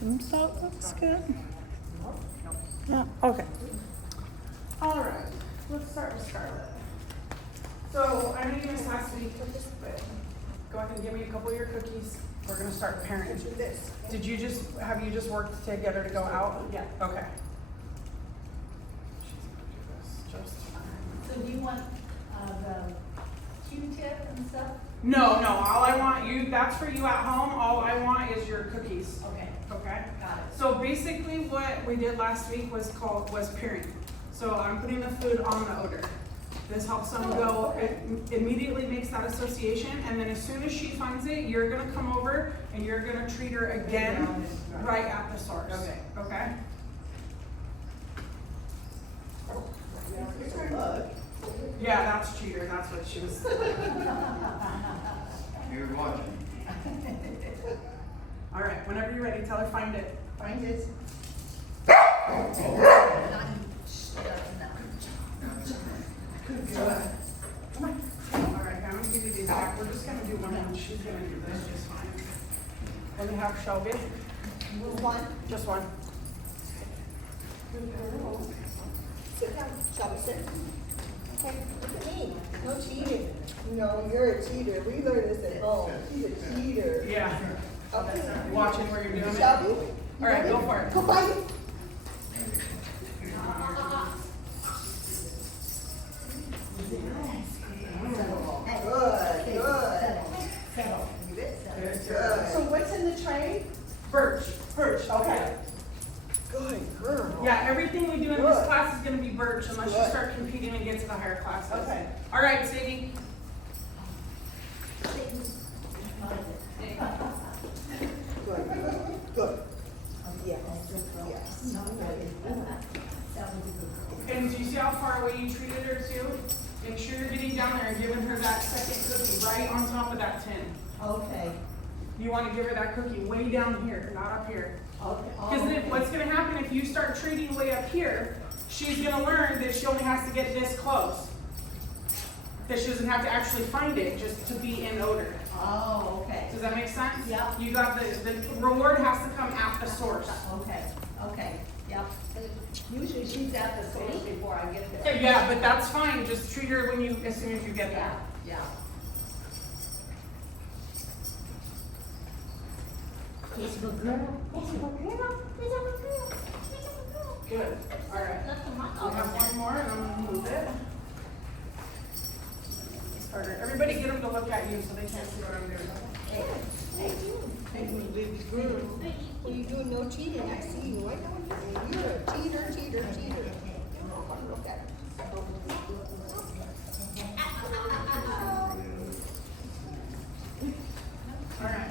Thumbs up, looks good. Yeah, okay. All right, let's start with Scarlett. So I know you missed last week, but go ahead and give me a couple of your cookies. We're gonna start pairing. Have you just worked together to go out? Yeah. Okay. So do you want the Q-tip and stuff? No, all I want that's for you at home. All I want is your cookies. Okay, Okay? got it. So basically what we did last week was pairing. So I'm putting the food on the odor. This helps them go, it immediately makes that association, and then as soon as she finds it, you're gonna come over and you're gonna treat her again right at the source. Okay. Okay? Yeah, that's cheater, that's what she was. You're watching. All right, whenever you're ready, tell her find it. Find it. Good. Come on. All right, I'm gonna give you these back. We're just gonna do one and she's gonna do this just fine. And we have Shelby. One. Just one. Sit down, shall we sit? Hey, look at me, no cheating. No, you're a cheater, we learned this at home, she's a cheater. Yeah. Okay. Watching where you're doing it. Shelby? All right, go for it. Go find it. Good, good. Good. So what's in the tray? Birch. Okay. Good girl. Yeah, everything we do in this Good. class is gonna be birch unless you Good. start competing and get to the higher classes. Okay. All right, Sadie. Good, good. Yes, yes. And do you see how far away you treated her too? Make sure you're getting down there and giving her that second cookie right on top of that tin. Okay, You want to give her that cookie way down here, not up here. okay. Because then what's going to happen if you start treating way up here, she's going to learn that she only has to get this close. That she doesn't have to actually find it just to be in odor. Oh, okay. Does that make sense? Yeah. You got the reward has to come at the source. Okay, yep. Usually she's at the source before I get there. Yeah, but that's fine. Just treat her as soon as you get there. Yeah. He's a good girl. He's a good girl. He's a good girl. He's a good girl. Good. All right. We have one more, and I'm gonna move it. It's harder. Everybody get them to look at you so they can't see what I'm doing. You do no cheating, I see you, I know you, you're a cheater. Look at her. All right.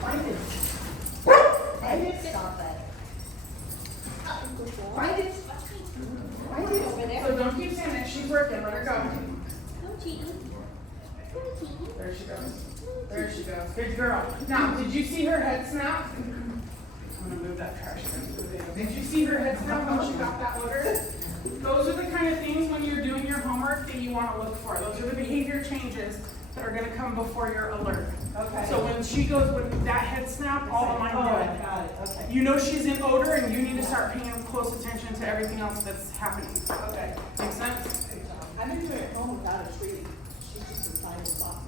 Find it. Find it, stop it. Find it. Find it over there. So don't keep saying that. She's working. Let her go. There she goes. There she goes. Good girl. Now, did you see her head snap? I'm gonna move that trash can. Did you see her head snap when she got that odor? Those are the kind of things when you're doing your homework that you want to look for. Those are the behavior changes that are going to come before your alert. Okay. So when she goes with that head snap, all of mine Oh, good. got it, okay. You know she's in odor and you need to start paying close attention to everything else that's happening. Okay. Make sense? I've been doing it at home without a treat. She's just been finding the box.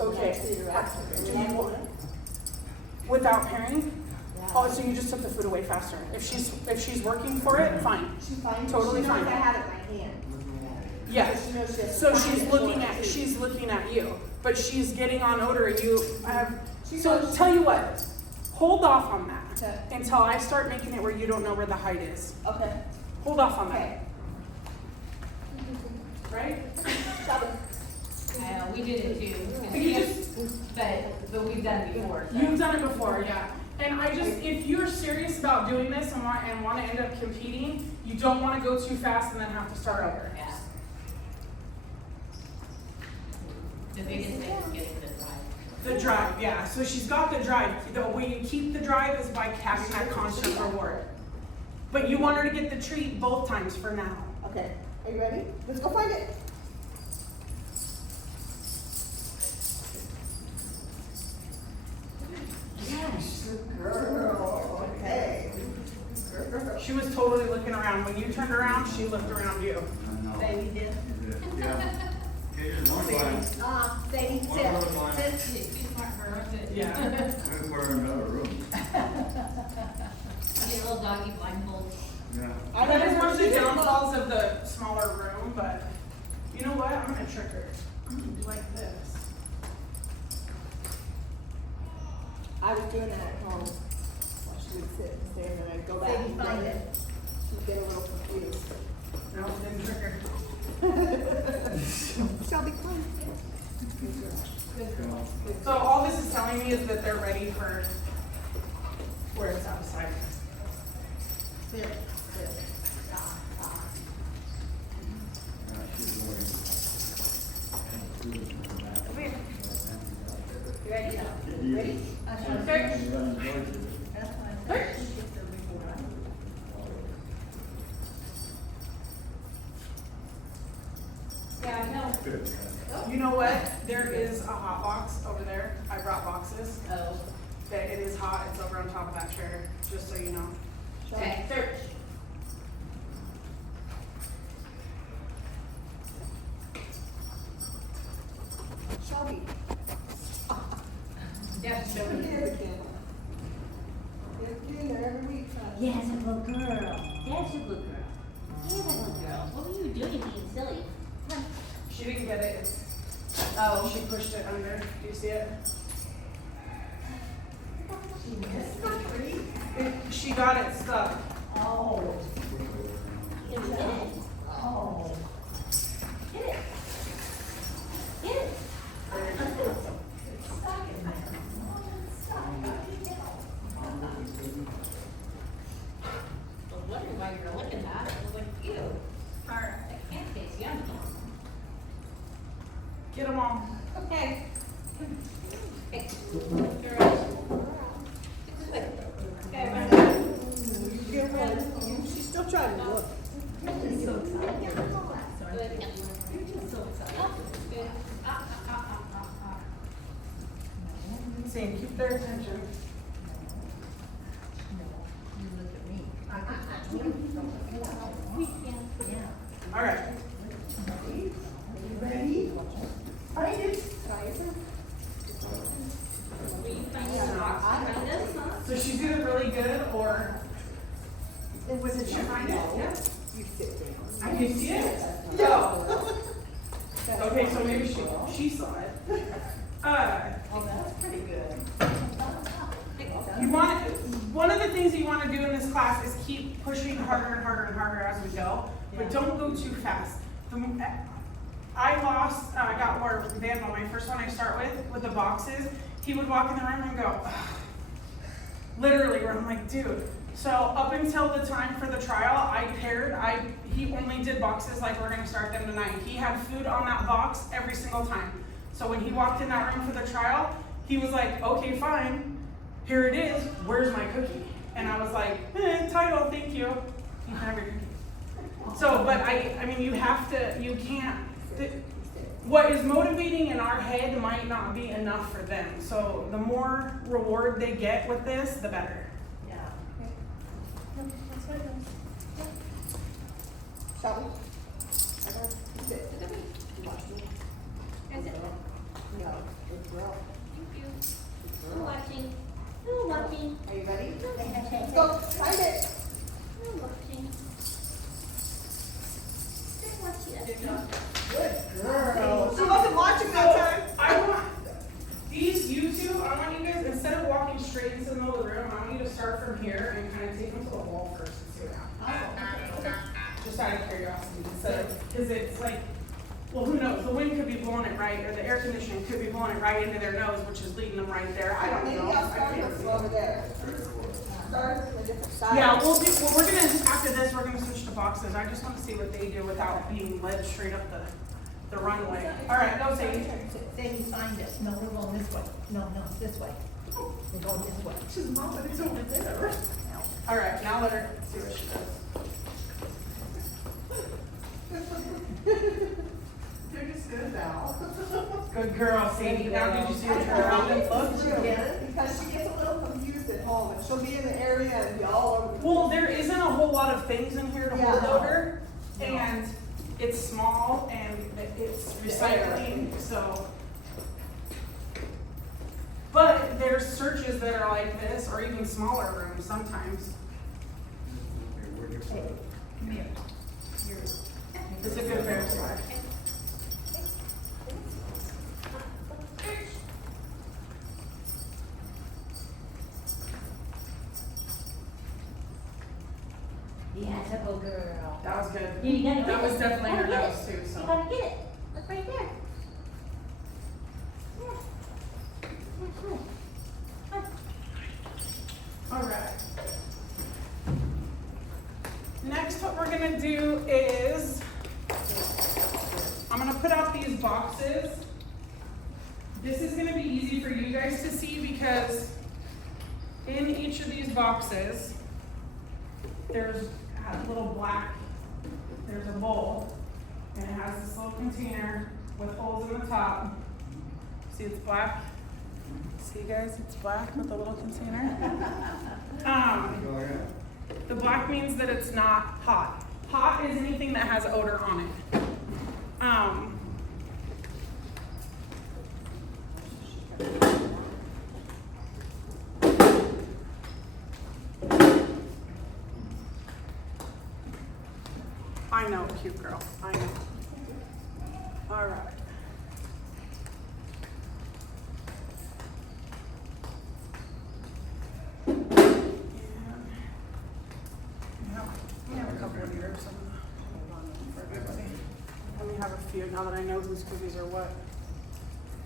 Okay. Without pairing? Oh, so you just took the food away faster. If she's working for it, fine. She finds, Totally she knows fine. I have it in my hand. Yes. She knows she has to So find she's it looking for at it. she's looking at you, but she's getting on odor. I have. She So knows- tell you what, hold off on that Okay. until I start making it where you don't know where the height is. Okay. Hold off on Okay. that, right? Shelby. I know, we did it too. But you just But we've done it before. So. you've done it before, yeah. And if you're serious about doing this and want to end up competing, you don't want to go too fast and then have to start over. Yeah. The biggest thing is getting the drive. The drive, yeah. So she's got the drive. The way you keep the drive is by having that constant reward. But you want her to get the treat both times for now. Okay, are you ready? Let's go find it. Yeah, she's around. When you turned around, she looked around you. I know. Sadie did. Yeah. Here's one line. Sadie, One sit, other line. sit. She's too smart for her, but. Yeah. Maybe we're in another room. I get a little doggy blindfold. Yeah. That is one of the downfalls of the smaller room, but you know what? I'm gonna trick her. I'm gonna do like this. I was doing that at home. While she would sit and stare, and then I'd go back. Sadie, and find look. it. She'd get a little confused. No, didn't trick her. Shelby, come. So all this is telling me is that they're ready for where it's outside. Sit, sit. You ready now? Ready? Search. That's fine. Search. Yeah, I know. You know what? There is a hot box over there. I brought boxes. Oh, That it is hot. It's over on top of that chair, just so you know. okay, search. Shelby. Yeah, Come Shelby. here again. Get in there every week, huh? Yes, a good girl. That's a good girl. Here's a good girl. What were you doing being silly? Come. She didn't get it. Oh, she pushed it under. Do you see it? She got it stuck. Oh, Get it. oh. Get it. Get it. It's stuck in there. Oh, it's stuck. I was wondering why you were looking at it. I was like, ew. Or, that can't taste yummy. Get them all. Okay. Okay. You're right. This way. Okay, right there. You get ready. She's still trying to look. I'm so excited. Good. You're just so excited. Good. Same. Keep their attention. You look at me. Yeah. All right. You ready? Find it. Will you find the box behind us, huh? So she's either really good or. Was it she find it? No. Yeah. You sit down. I can see it. Yo. Okay, so maybe she saw it. Oh, that's pretty good. You want, one of the things you want to do in this class is keep pushing harder and harder and harder as we go, but don't go too fast. I got more Vandal, my first one I start with the boxes. He would walk in the room and go, ugh. Literally, where I'm like, dude. So up until the time for the trial, he only did boxes like we're gonna start them tonight. He had food on that box every single time. So when he walked in that room for the trial, he was like, okay, fine, here it is, where's my cookie? And I was like, title, thank you. You can have your cookie. So, but I mean, you can't, what is motivating in our head might not be enough for them. So the more reward they get with this, the better. Yeah. Shelby. Sit. You watch me. Is it? No, good girl. Thank you. Who's watching? Who's watching? Are you ready? Let's Let's go. Find it. Who's watching? Let's watch the other dog. Good girl. She wasn't watching that time. I want you two, I want you guys, instead of walking straight into the middle of the room, I want you to start from here and kind of take them to the wall first and see what happens. Just out of curiosity, because it's like, well, who knows? The wind could be blowing it right, or the air conditioning could be blowing it right into their nose, which is leading them right there. I don't Maybe know. I'll I start can't with see. over there. Start from a different side. Yeah, we're gonna, after this, we're gonna switch to boxes. I just want to see what they do without being led straight up the runway. All right, go Sadie. Sadie, find it. No, we're going this way. No, this way. We're going this way. She's mom, but it's over there. All right, now let her see what she does. You're just good now. Good girl, Sadie. Now did you see what her I Robin think looked? it's true, because she gets a little confused at home. home, and she'll be in the area and be all over. Well, there isn't a whole lot of things in here to hold Yeah. odor, and it's small and it's recycling, so. But there's searches that are like this, or even smaller rooms sometimes. Okay, where'd you put it? Come here. It's a good bear spot. Yes, a good girl. That was good. You gotta get That was it. definitely her Gotta get nose it. too, so. You gotta get it. Look right there. Yeah. Yeah, good. Good. Alright. Next, what we're gonna do is, I'm gonna put out these boxes. This is gonna be easy for you guys to see because in each of these boxes, there's a little black, there's a bowl, and it has this little container with holes in the top. See, it's black. See, guys, it's black with a little container. Oh, yeah. The black means that it's not hot. Hot is anything that has odor on it. I know, cute girl. I know. All right. We have a couple of here, so I'm gonna hold on for everybody. Let me have a few now that I know whose cookies are what.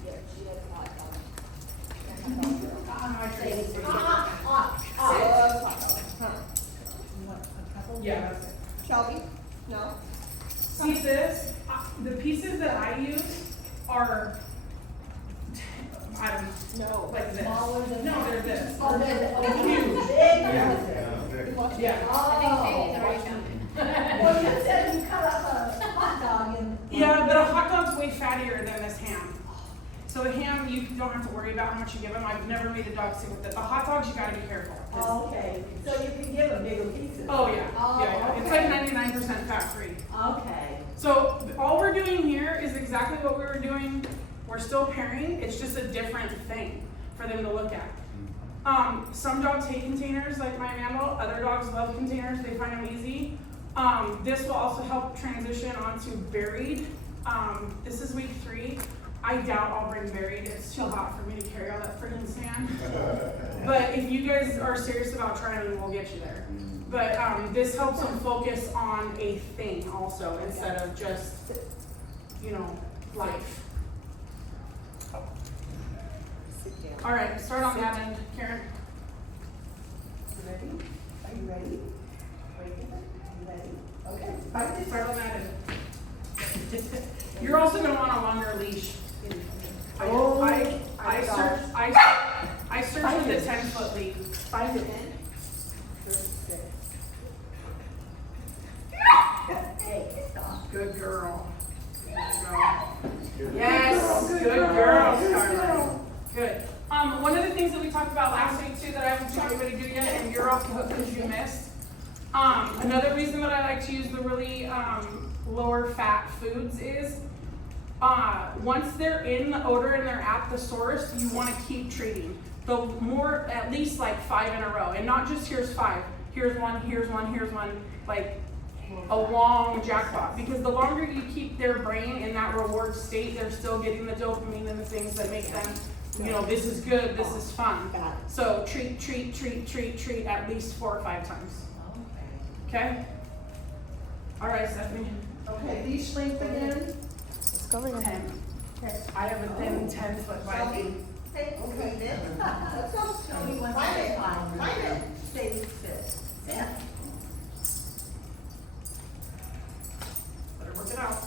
Yeah, she does hot dog. Yeah, that's it. Shelby? No? See this? The pieces that I use are, I don't know, No. like this. Smaller than No, that? they're this. Oh, They're they're huge. big. Yeah. I think Sadie's already found it. Well, you said you cut up a hot dog and. Yeah, but a hot dog's way fattier than this ham. So the ham, you don't have to worry about how much you give them. I've never made a dog sick with it. The hot dogs, you gotta be careful. Okay, so you can give them bigger pieces. Oh, yeah. Oh, Yeah, yeah. It's okay. like 99% fat-free. Okay. So all we're doing here is exactly what we were doing. We're still pairing. It's just a different thing for them to look at. Some dogs hate containers, like my Randall. Other dogs love containers. They find them easy. This will also help transition onto buried. This is week 3. I doubt I'll bring buried. It's too hot for me to carry all that friggin' sand. But if you guys are serious about trying, we'll get you there. But this helps them focus on a thing also instead of just, you know, life. Sit down. All right, start on that end, Karen. You ready? Are you ready? Wait a minute. You ready? Okay. Fight this. Start on that end. You're also gonna want a longer leash. Oh, I gosh. searched with a 10-foot lead. Find it. 36. Hey, stop. Good girl. Good girl. Yes, good girl, Scarlett. Good. One of the things that we talked about last week too that I haven't seen anybody do yet, and you're off the hook because you missed. Another reason that I like to use the really lower fat foods is once they're in the odor and they're at the source, you want to keep treating. The more, at least like 5 in a row, and not just here's 5. Here's one, here's one, here's one, like a long jackpot. Because the longer you keep their brain in that reward state, they're still getting the dopamine and the things that make them, you know, this is good, this is fun. Got it. So treat, treat, treat, treat, treat at least 4 or 5 times. Okay? All right, Stephanie. Okay, these shrink again. 10. I have a thin 10-foot by me. Okay, then. Let's go. Shelby wants Find to it. find Find it. Say fit. Yeah. Better work it out.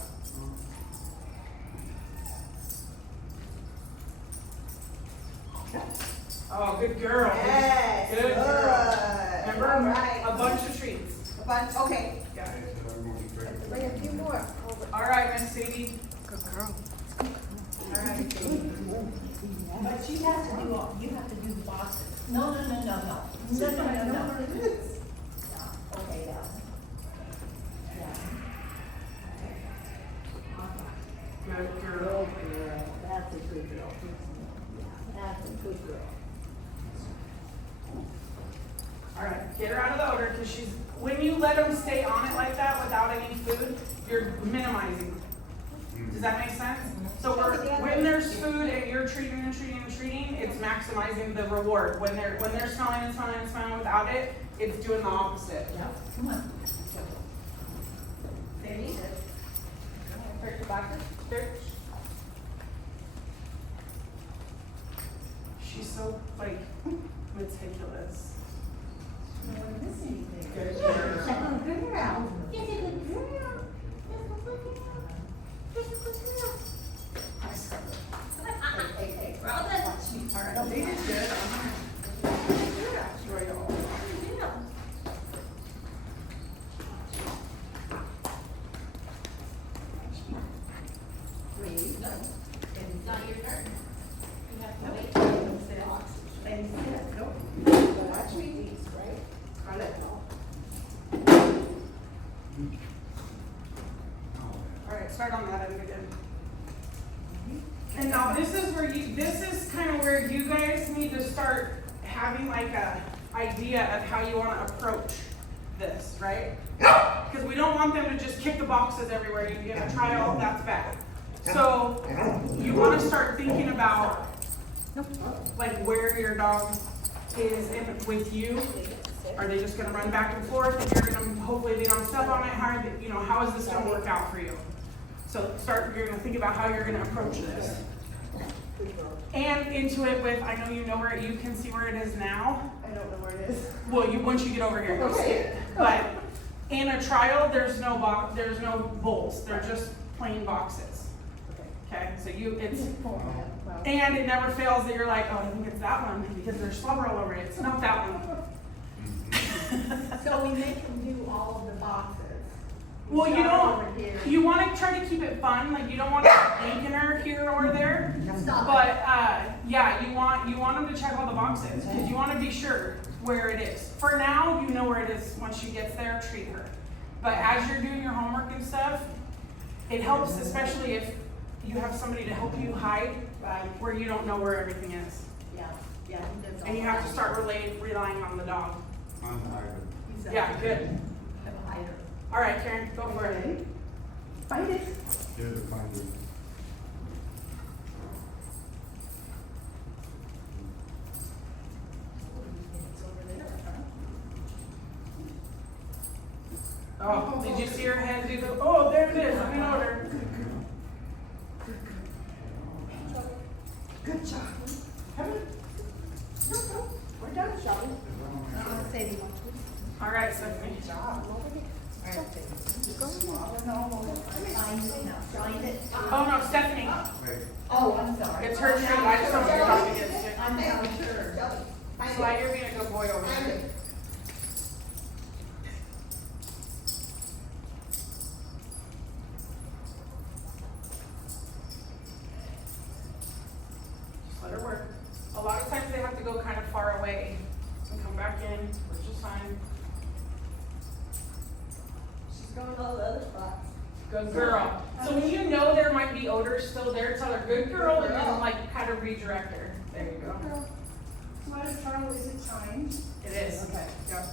Oh, good girl. Yes. Good girl. Remember, All right. a bunch of treats. A bunch, okay. Got it. Bring a few more. All right, Miss Sadie. Good girl. All right. But you have to do the boxes. No. Good girl. Good girl. That's a good girl. Yeah, that's a good girl. All right, get her out of the odor, because when you let them stay on it like that without any food, you're minimizing. Does that make sense? So when there's food and you're treating and treating and treating, it's maximizing the reward. When they're smelling and smelling and smelling without it, it's doing the opposite. Yep, come on. Baby. Search the boxes. Search. She's so like meticulous. No one miss anything. Good Good girl. girl. Yes, a good girl. Yes, a good girl. Yes, a good girl. Nice cover. Hey, We're all done. All right, they did good. Enjoy it all. Good girl. please. No, it's not your turn. You have to Nope. wait. And sit. Nope. But I treat these, right? I let go. All right, start on that end again. And now this is kind of where you guys need to start having like a idea of how you want to approach this, right? Because we don't want them to just kick the boxes everywhere. You get a trial, that's bad. So you want to start thinking about like where your dog is with you. Are they just going to run back and forth? If you're going to, hopefully they don't step on it. How is this going to work out for you? So you're going to think about how you're going to approach this. Good girl. And into it with, I know you know where, you can see where it is now. I don't know where it is. Well, once you get over here, you'll see it. But in a trial, there's no bowls. They're just plain boxes. Okay, so and it never fails that you're like, oh, I think it's that one because there's slobber all over it. It's not that one. So we make them do all of the boxes. Well, you Start don't, over here. you want to try to keep it fun. Like you don't want to yanking her here or there. Stop. But yeah, you want them to check all the boxes because you want to be sure where it is. For now, you know where it is. Once she gets there, treat her. But as you're doing your homework and stuff, it helps, especially if you have somebody to help you hide Right, where you don't know where everything is. yeah, he does all And you have to that. start relying on the dog. I'm tired. He's a Yeah, hider. good. Have a hider. All right, Karen, go for it. Okay. Fight it. Here's the finder. It's over there, huh? Oh, did you see her head do the, oh, there it is, I'm in order. Good job. No, we're done, Shelby. Sadie. All right, Stephanie. Good job. Find it now, find it. Oh, no, Stephanie. Wait, Oh, I'm sorry. It's her turn, I just don't want to talk against it. I'm not sure. Shelby, find Sly, it. you're being a good boy over Find there. it. Just let her work. A lot of times they have to go kind of far away and come back in, which is fine. She's going all the other spots. Good girl. So when you know there might be odors still there, tell her good girl and then like kind of redirect her. There you go. What, Carl, is it timed? It is. Okay. Yep.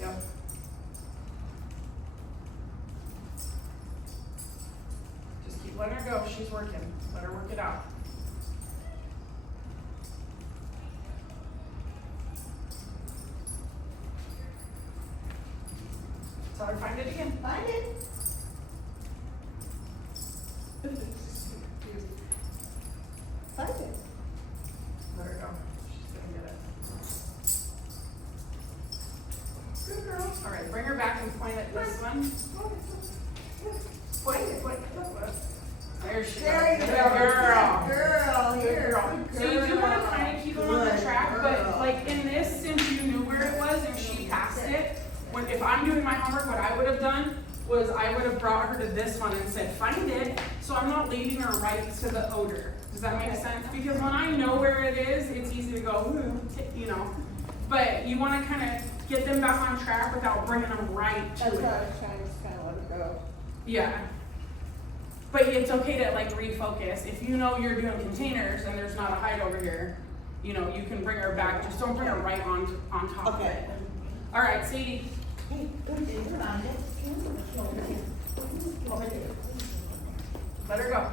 Yep. Just keep letting her go. She's working. Let her work it out. Tell her find it again. Find it. Find it. Let her go. She's gonna get it. Good girl. All right, bring her back and point at this one. Point. There she goes. There you Good go. girl. Girl, Good here. girl. Good So you do want to girl. kind of keep them on the Good track, but girl. like in this, since you knew where it was and she passed it, if I'm doing my homework, what I would have done was I would have brought her to this one and said, find it, so I'm not leading her right to the odor. Does that make sense? Because when I know where it is, it's easy to go, you know. But you want to kind of get them back on track without bringing them right to That's it. what I was trying to just kind of let it go. Yeah. But it's okay to like refocus. If you know you're doing containers and there's not a hide over here, you know, you can bring her back. Just don't bring her right on top of Okay. it. All right, Sadie. Let her go.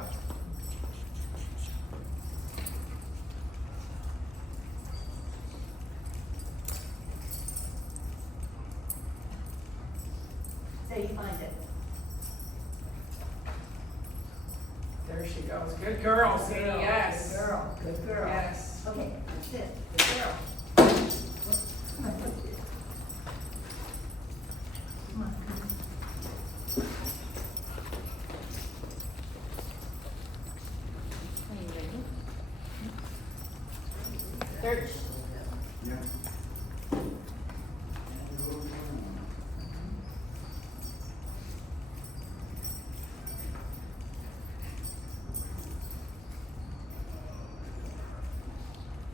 Say you find it. There she goes. Good girl, Sadie. Yes. Good girl, good girl. Yes. Okay, that's it, good girl. Come on. Come on. Are you ready? There. Yeah.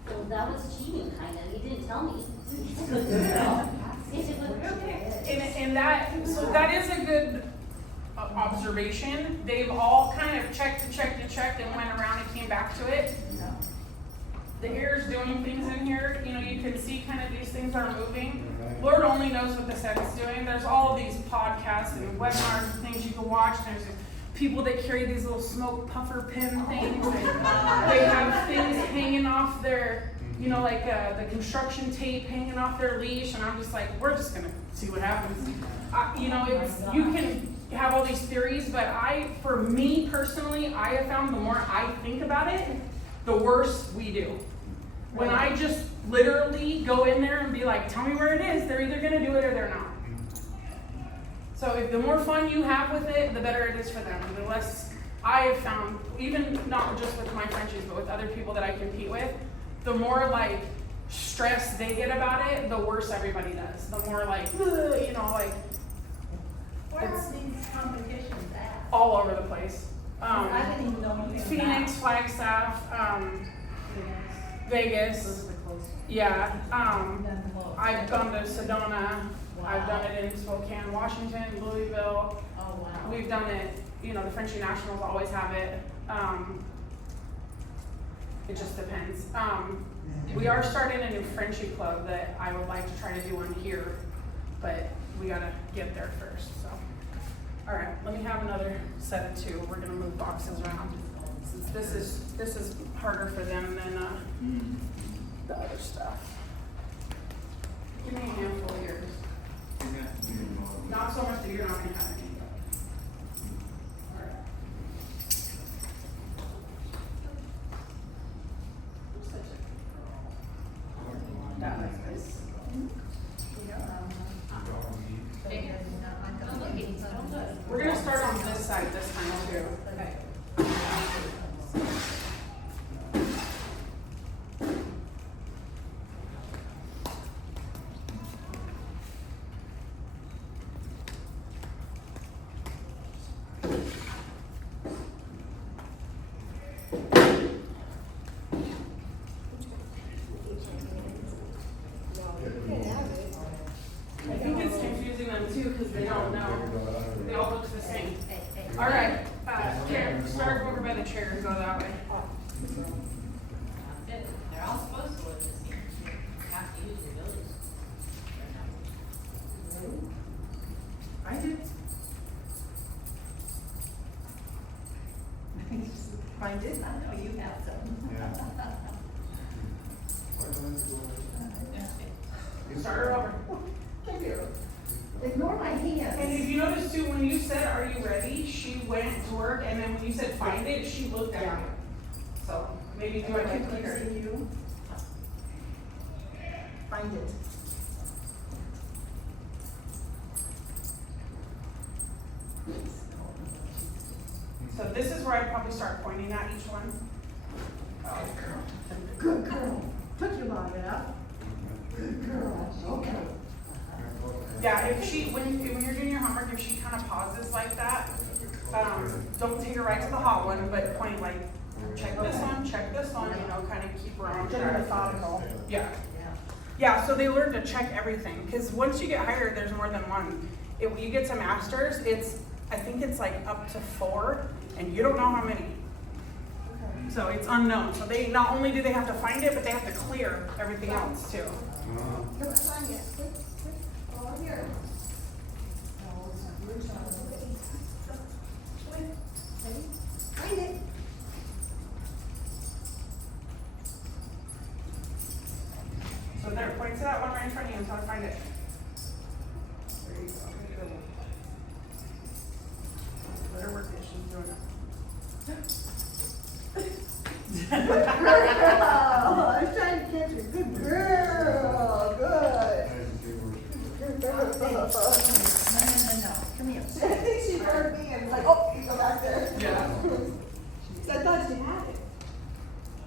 Well, that was cheating, kind of. You didn't tell me. Good girl. Yes, it was. And that, so that is a good observation. They've all kind of checked and went around and came back to it. The air's doing things in here, you know, you can see kind of these things are moving. Lord only knows what the set's doing. There's all of these podcasts and webinars and things you can watch. There's people that carry these little smoke puffer pin things, and they have things hanging off their, you know, like the construction tape hanging off their leash, and I'm just like, we're just gonna see what happens. You know, it's, you can have all these theories, but for me personally, I have found the more I think about it, the worse we do. When I just literally go in there and be like, tell me where it is, they're either gonna do it or they're not. So if the more fun you have with it, the better it is for them. The less I have found, even not just with my Frenchies, but with other people that I compete with, the more like stress they get about it, the worse everybody does. The more like, you know, like Where are these competitions at? all over the place. I didn't even know anything about. Phoenix, Flagstaff, Vegas, yeah. I've gone to Sedona. I've done it in Spokane, Washington, Louisville. Oh, wow. We've done it, you know, the Frenchie Nationals always have it. It just depends. We are starting a new Frenchie club that I would like to try to do one here, but we gotta get there first, so. All right, let me have another set of two. We're gonna move boxes around. Since this is harder for them than the other stuff. Give me a handful of yours. Not so much that you're not gonna have any. All right. You're such a good girl. That was nice. We're gonna start on this side this time too. Okay. I think it's confusing them too because they don't know. They all look the same. All right, chair, start over by the chair and go that way. They're all supposed to look the same. You have to use your abilities. I did. I did not know you had some. Start her over. Ignore my And hands. if you notice too, when you said, "Are you ready?" she went to work, and then when you said, "Find it," she looked at you. So maybe do I keep clearing you? Find it. So this is where I'd probably start pointing at each one. Good girl. Took you long enough. Good girl. Okay. Yeah, if she, when you're doing your homework, if she kind of pauses like that, don't take her right to the hot one, but point like, check this one, you know, kind of keep her on track. Methodical. Yeah. Yeah, so they learn to check everything, because once you get hired, there's more than one. When you get to masters, I think it's like up to 4, and you don't know how many. So it's unknown. So they, not only do they have to find it, but they have to clear everything else too. Come on, Sonia. Quick, quick. All here. Find it. So there, point to that one right in front of you until I find it. There you go. Let her work it, she's doing it. Good girl. I'm trying to catch her. Good girl. Good. Good girl. No. Come here. I think she heard me and was like, oh, you go back there. Yeah. So I thought she had it.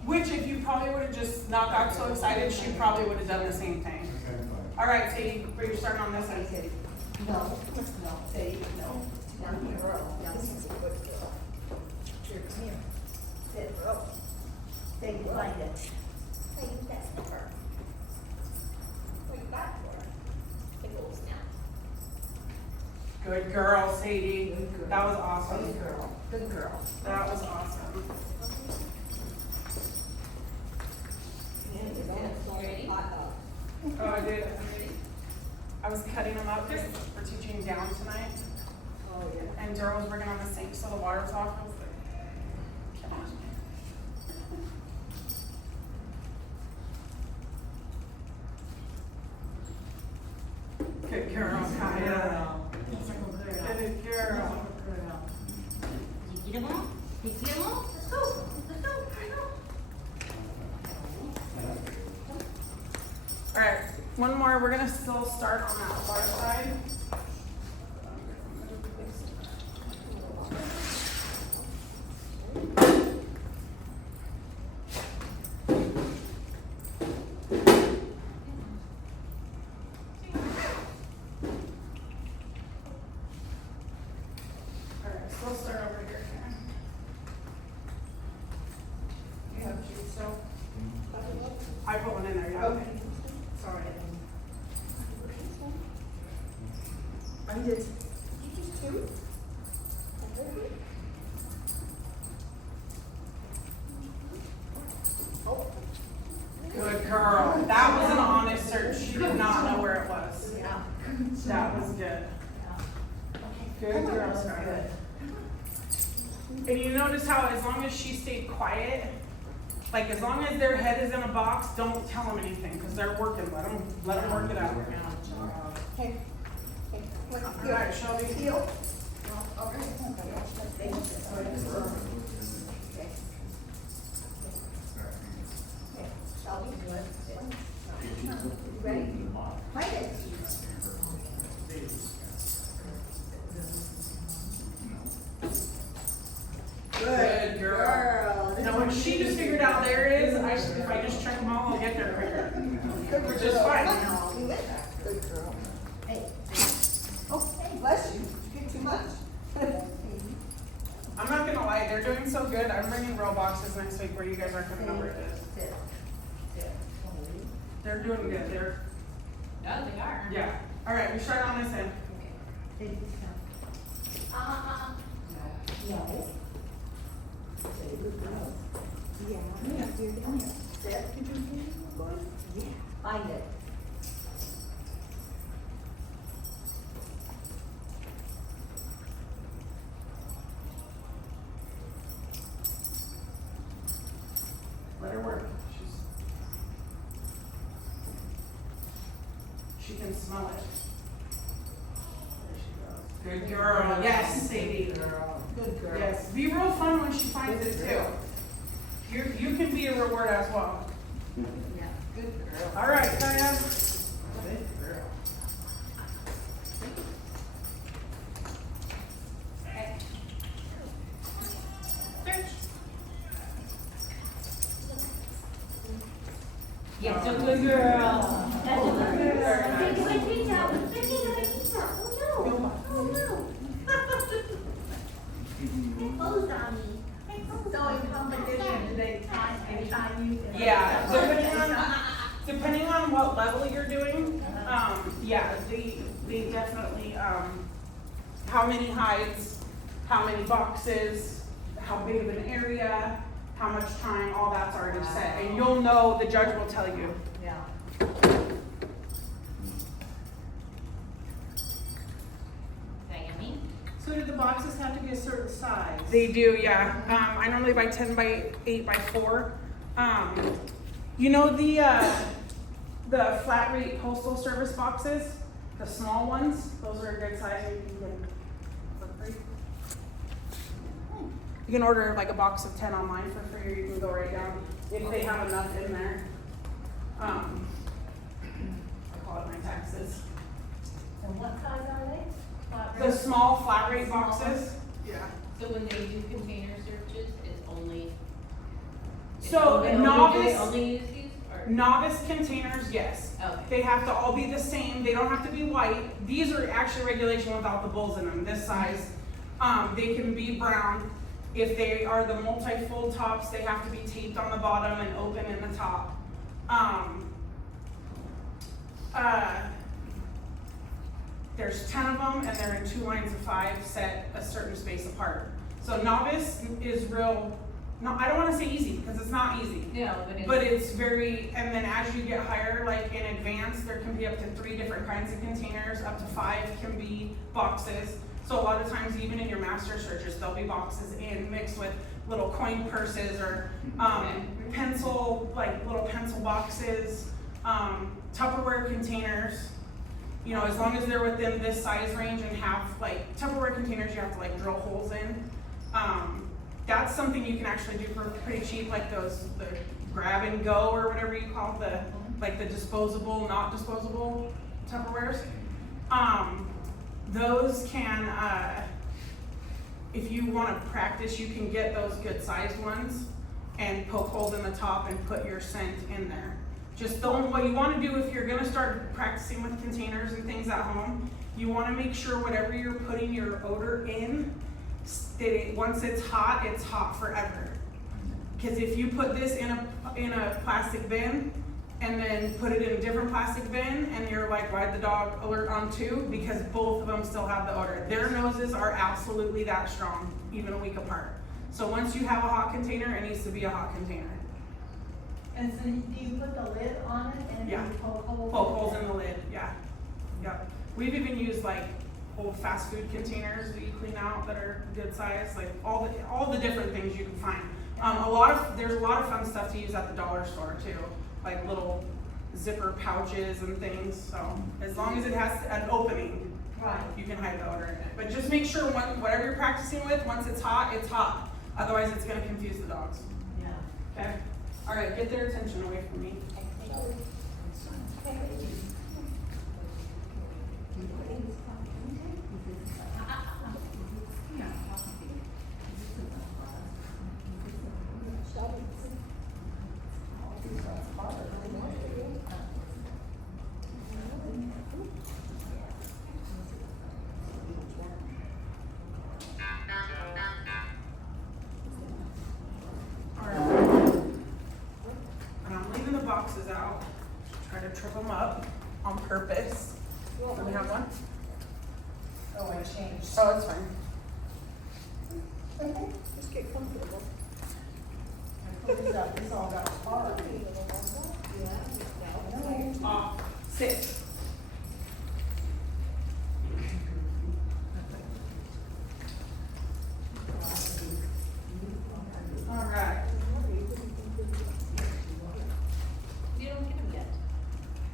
Which if you probably would have just not got so excited, she probably would have done the same thing. All right, Sadie, you're starting on this end. Sadie. No, Sadie, no. Young girl. This is a good girl. Here, come here. Sit, girl. Sadie, find it. Hey, that's the fur. What you got for her? Big old snout. Good girl, Sadie. Good girl. That was awesome. Good girl. Good girl. That was awesome. Ready? Oh, I did. I was cutting them up because we're teaching down tonight. Oh, yeah. And Daryl was bringing on the sink so the water was off. I was like, come on. Good girl, Kaya. Good girl. Did you get them all? Did you get them all? Let's go. Let's go. Let's go. All right, one more. We're gonna still start on that far side. All right, so we'll start over here. You have juice, so I put one in there. Yeah. Okay. Sorry. I did. You just two? Oh. Good girl. That was an honest search. She did not know where it was. Yeah. That was good. Good girl. Good. And you notice how as long as she stayed quiet, like as long as their head is in a box, don't tell them anything because they're working. Let them work it out. Hey. Hey. Look, All right, Shelby. heel. Shelby, you ready? Find it. Good girl. Now what she just figured out there is, if I just check them all, I'll get there quicker. Which is fine. Good girl. Hey. Oh, hey, bless you. Did you get too much? I'm not gonna lie, they're doing so good. I'm bringing row boxes next week where you guys are coming over to this. Sit. Sit. They're doing good. They're, Oh, they are. yeah. All right, we start on this end. Sadie, come. No. Sadie, good girl. Yeah. Come here. Sit. Did you get it, boy? Yeah. Find it. Let her work. She can smell it. There she goes. Good girl. Yes, Sadie. Girl. Good girl. Yes. Be real fun when she finds it too. You can be a reward as well. Yeah. Good girl. All right, Kaya. Good girl. Yes, a good girl. That's a good girl. Take my teeth out. Take my teeth out. Oh no. Oh no. They closed on me. So in competition, do they time you? Yeah, depending on what level you're doing, yeah, they definitely, how many hides, how many boxes, how big of an area, how much time, all that's already set. And you'll know, the judge will tell you. Yeah. Diane? So do the boxes have to be a certain size? They do, yeah. I normally buy 10 by 8 by 4. You know the flat rate postal service boxes, the small ones, those are a good size. You can get for free. You can order like a box of 10 online for free, or you can go right down if they have enough in there. I call it my taxes. And what size are they? Flat The rate? small flat rate boxes. Yeah. So when they do container searches, it's only. So they novice. only use these, or? Novice containers, yes. Okay. They have to all be the same, they don't have to be white. These are actually regulation without the bulls in them, this size. They can be brown. If they are the multi-fold tops, they have to be taped on the bottom and open in the top. There's 10 of them and they're in 2 lines of 5 set a certain space apart. So novice is real, no, I don't wanna say easy, because it's not easy. No, But it's very, and then as you get higher, like in advance, there can be up to 3 different kinds of containers, up to 5 can be boxes. So a lot of times, even in your master searches, there'll be boxes in mixed with little coin purses or pencil, like little pencil boxes, Tupperware containers. You know, as long as they're within this size range and have like Tupperware containers, you have to like drill holes in. That's something you can actually do for pretty cheap, like the grab and go or whatever you call it, like the disposable, not disposable Tupperwares. Those can, if you want to practice, you can get those good sized ones and poke holes in the top and put your scent in there. Just what you want to do if you're going to start practicing with containers and things at home, you want to make sure whatever you're putting your odor in, once it's hot forever. Because if you put this in a plastic bin and then put it in a different plastic bin and you're like, why'd the dog alert on 2? Because both of them still have the odor. Their noses are absolutely that strong, even a week apart. So once you have a hot container, it needs to be a hot container. And so do you put the lid on it and Yeah. you poke holes? Poke holes in the lid, yeah. Yep. We've even used like old fast food containers that you clean out that are good size, like all the different things you can find. There's a lot of fun stuff to use at the dollar store too, like little zipper pouches and things. So as long as it has an opening, Right. you can hide the odor in it. But just make sure whatever you're practicing with, once it's hot, it's hot. Otherwise, it's gonna confuse the dogs. Yeah. Okay. All right, get their attention away from me. And I'm leaving the boxes out. Try to trip them up on purpose. Let me have one. Oh, I changed. Oh, it's fine. Just get comfortable. This all got hard. Sit. All right. You don't get them yet.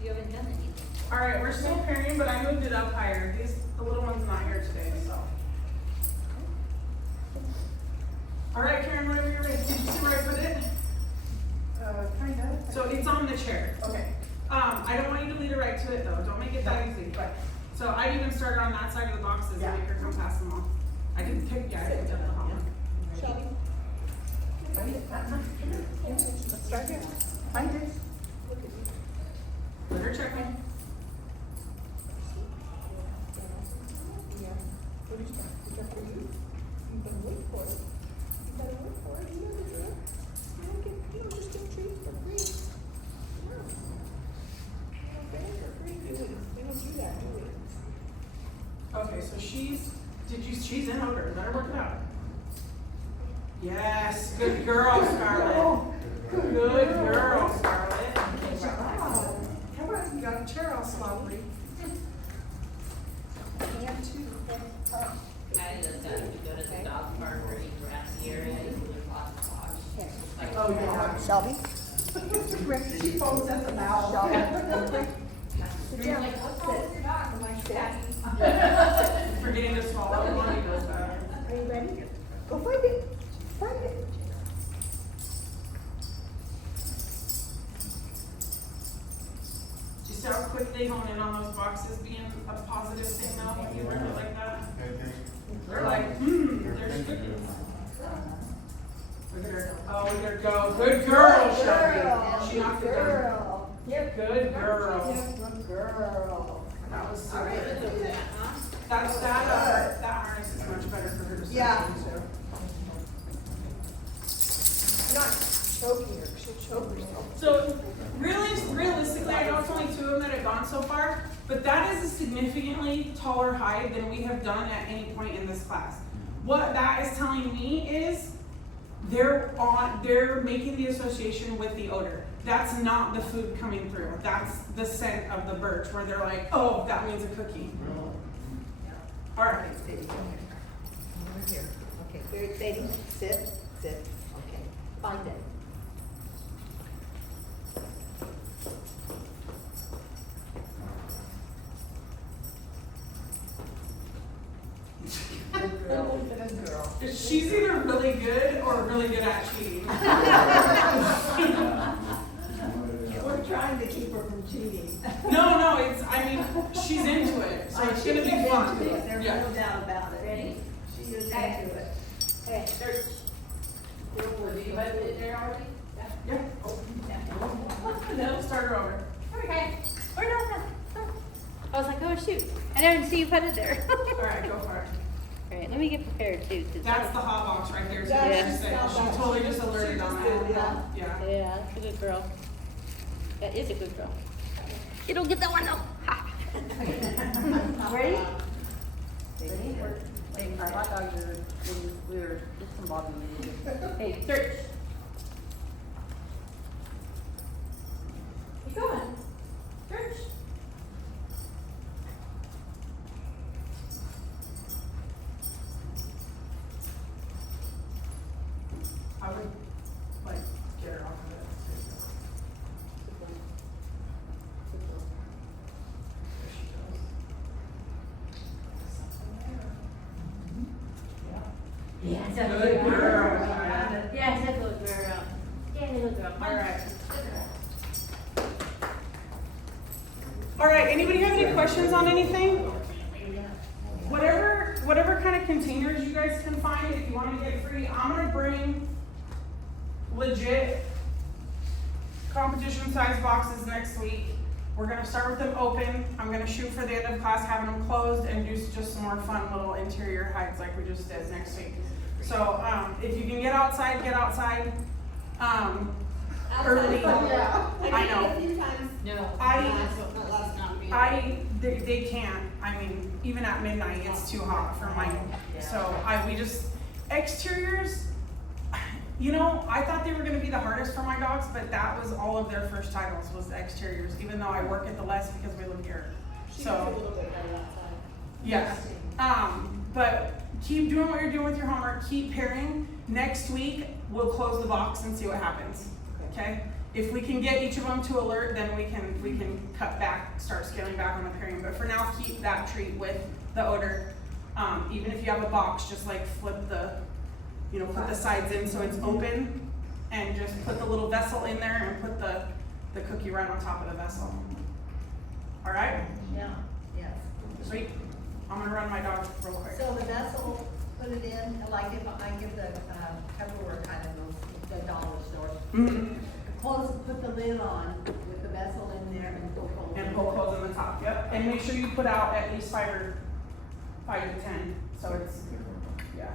You haven't done anything. All right, we're still pairing, but I moved it up higher. The little one's not here today, so. All right, Karen, whenever you're ready. Did you see where I put it? Kind of. So it's on the chair. Okay. I don't want you to lead her right to it though. Don't make it that easy. But so I even started on that side of the boxes and make her come past them all. I didn't pick. Yeah, I picked up the hot one. Shelby? Let's start here. Find it. Look at you. Let her check me. Yeah. What is that? Is that for you? You gotta wait for it. You gotta wait for it. You know the drill. You don't just get treats for free. No. You don't get it for free, do we? We don't do that, do we? Okay, so she's in odor. Let her work it out. Yes, good girl, Scarlett. Good girl, Scarlett. Come on, you got a chair all sloppy. And two. I just got to go to the dog park or eat grass area, and there's lots of dogs. Like, Oh, yeah. Shelby? She foams at the mouth. Sit down. Like, what's wrong with your dog? I'm like, "Daddy." Forgetting to swallow, mommy does that. Are you ready? Go find it. Find it. Do you see how quick they hone in on those boxes being a positive signal when you learn it like that? They're like, there's cookies. Look at her. Oh, look at her go. Good girl, Shelby. She knocked it down. Girl. Good girl. Good girl. That was so All right, let's good. open that, huh? That harness is much better for her to sleep Yeah. into. Not choking her, she'll choke herself. So realistically, I know it's only 2 of them that have gone so far, but that is a significantly taller hide than we have done at any point in this class. What that is telling me is they're making the association with the odor. That's not the food coming through. That's the scent of the birch where they're like, oh, that means a cookie. All right. Okay, Sadie, come here. Over here. Okay, very Sadie, sit. Okay, find it. Good girl. She's either really good or really good at cheating. We're trying to keep her from cheating. No, I mean, she's into it, so it's gonna be fun. There's Yeah. no doubt about it. Ready? She is into it. Okay. Do you have it there already? Yeah. Oh. No, start her over. Okay. Or no. I was like, oh shoot, I didn't see you put it there. All right, go for it. All right, let me get prepared too. 'Cause That's the hot box right there. So That's- she said yeah. she totally just alerted on that. Yeah. Yeah. Yeah, that's a good girl. That is a good girl. You don't get that one though. Ha. Ready? Hey, our hot dogs are, we were discombobulated. Hey, search. Keep going. Search. I would like get her off of it. There she goes. Yes, that's a good girl. Yes, that's a good girl. Yeah, good girl. All right. All right, anybody have any questions on anything? Whatever kind of containers you guys can find, if you want to get free, I'm gonna bring legit competition size boxes next week. We're gonna start with them open. I'm gonna shoot for the end of class, having them closed, and do just some more fun little interior hides like we just did next week. So, if you can get outside, get outside. Early. Yeah. I know. A few times. No. Not last night. They can't, I mean, even at midnight, it's too hot for mine. So exteriors, you know, I thought they were gonna be the hardest for my dogs, but that was all of their first titles, was the exteriors, even though I work at the less because we live here. So, yeah. But keep doing what you're doing with your homework, keep pairing. Next week, we'll close the box and see what happens, okay? If we can get each of them to alert, then we can cut back, start scaling back on the pairing. But for now, keep that treat with the odor. Even if you have a box, just like flip the, put the sides in so it's open, and just put the little vessel in there and put the cookie right on top of the vessel. All right? Yeah, yes. Sweet. I'm gonna run my dog real quick. So the vessel, put it in, like if I give the, Tupperware kind of those, the dollar store. Mhm. Close, put the lid on with the vessel in there and poke holes. And poke holes in the top, yep. And make sure you put out at least 5 to 10, so it's, yeah.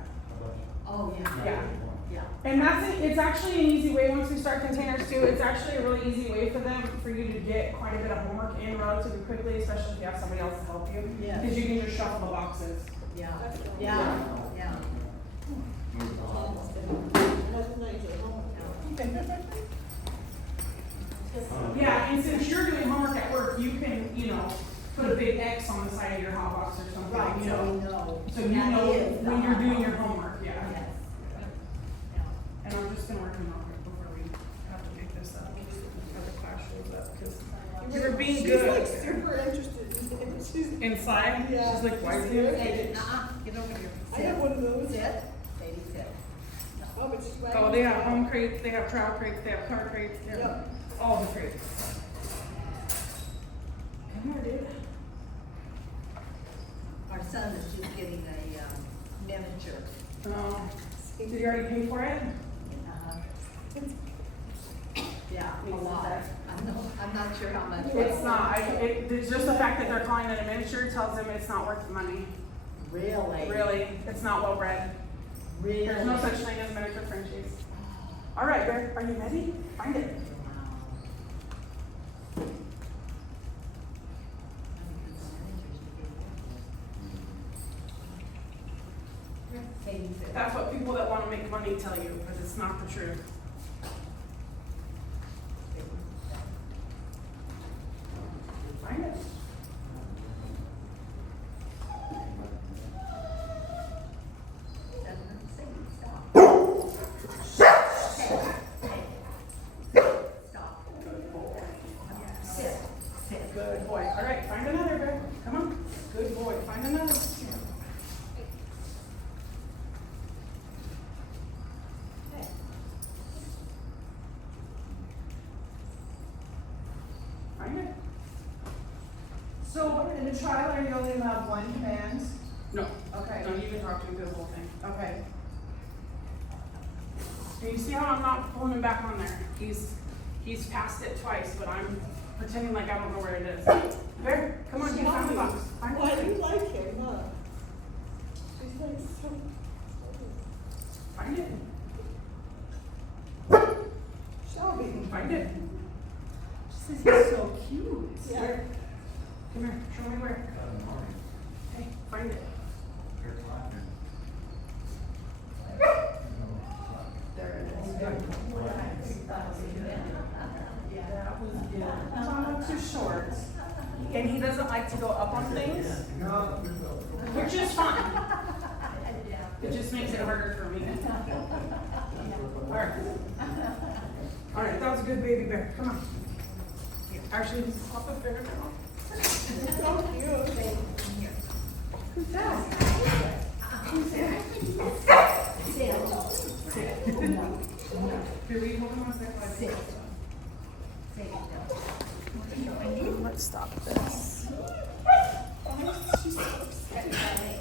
Oh, yeah. Yeah. Yeah. And it's actually an easy way, once we start containers too, it's actually a really easy way for you to get quite a bit of homework in relatively quickly, especially if you have somebody else to help you. Yeah. Because you can just shuffle the boxes. Yeah, yeah, yeah. That's nice at home. Yeah, and since you're doing homework at work, you can, you know, put a big X on the side of your hot box or something, Right, you so we know. know. So you that know is the when you're doing hot your box. homework, yeah. Yes. And I'm just gonna work them real quick before we have to pick this up. Have the class shows up, cause you're being She's like good. super interested in it. She's, Inside, Yeah. she's like, why is She's it? Hey, get over here. I have one of those. Sit, baby, sit. Oh, but she's right. Oh, they have home crates, they have trial crates, they have car crates, they have Yep. all the crates. Come here, dude. Our son is just getting a miniature. Did you already pay for it? Yeah, a lot. I'm not sure how much. It's not, it's just the fact that they're calling it a miniature tells them it's not worth the money. Really? Really, it's not well bred. Really? There's no such thing as miniature Frenchies. All right, Bear, are you ready? Find it. That's what people that want to make money tell you, but it's not the truth. Find it. Good boy. All right, find another, Bear. Come on. Good boy. Find another. Find it. So in the trial, are you only allowed one command? No. Okay. No, you can talk to him through the whole thing. Okay. And you see how I'm not pulling him back on there? He's passed it twice, but I'm pretending like I don't know where it is. Bear, come on, you found the box. Find Why do it. you like him, huh? He's like so. Find it. Shelby. Find it. She says he's so cute. Yeah. Where? Come here. Show me where. Hey, find it. There it is. That was good. Not too short. And he doesn't like to go up on things, which is fine. It just makes it harder for me. Alright. Alright, that was a good baby bear. Come on. Actually, pop the finger down. So cute. Who's that? Here, we hold him on a second. Let's stop this. She's so excited.